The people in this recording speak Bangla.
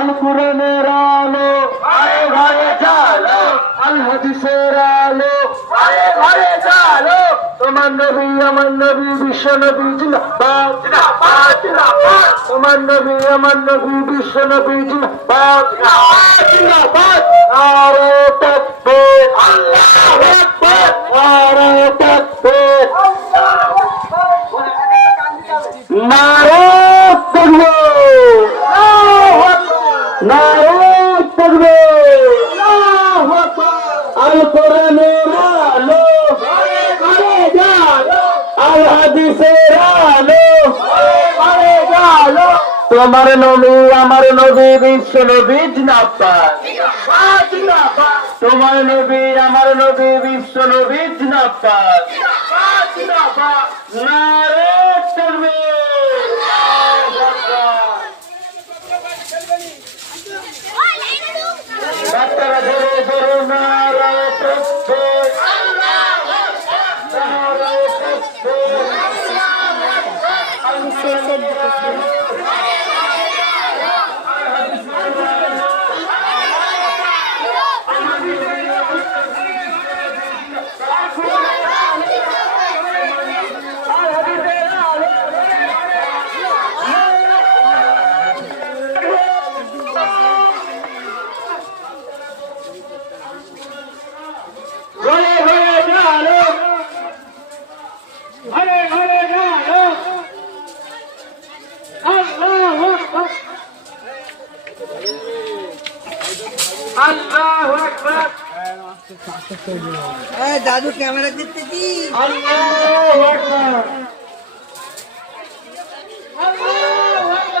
আল কুরআনের আলো ঘরে ঘরে জ্বালো, আল হাদিসের আলো ঘরে ঘরে জ্বালো। তোমার নবী আমার নবী বিশ্ব নবী জিন্দাবাদ জিন্দাবাদ জিন্দাবাদ। তোমার নবী আমার নবী বিশ্ব নবী জিন্দাবাদ জিন্দাবাদ জিন্দাবাদ। নারে তাকবীর আল্লাহু আকবার, নারে তাকবীর নারে তাকবীর নারে তাকবীর। আল কোরআনের আলো ঘরে ঘরে জ্বালো, আল হাদিসের আলো ঘরে ঘরে জ্বালো। তোমার নবী আমার নবী বিশ্ব নবী জিন্দাবাদ জিন্দাবাদ জিন্দাবাদ। তোমার নবী আমার নবী বিশ্ব নবী জিন্দাবাদ জিন্দাবাদ জিন্দাবাদ। নারে তাকবীর আল্লাহু আকবার। বাচ্চারা ধরে ধরে নারে তাকবীর আল্লাহু আকবার, নারে তাকবীর ঘরে ঘরে জ্বালো, ঘরে ঘরে জ্বালো। আল্লাহু আকবার, আল্লাহু আকবার, দাদু ক্যামেরা দিতে আল্লাহু আকবার।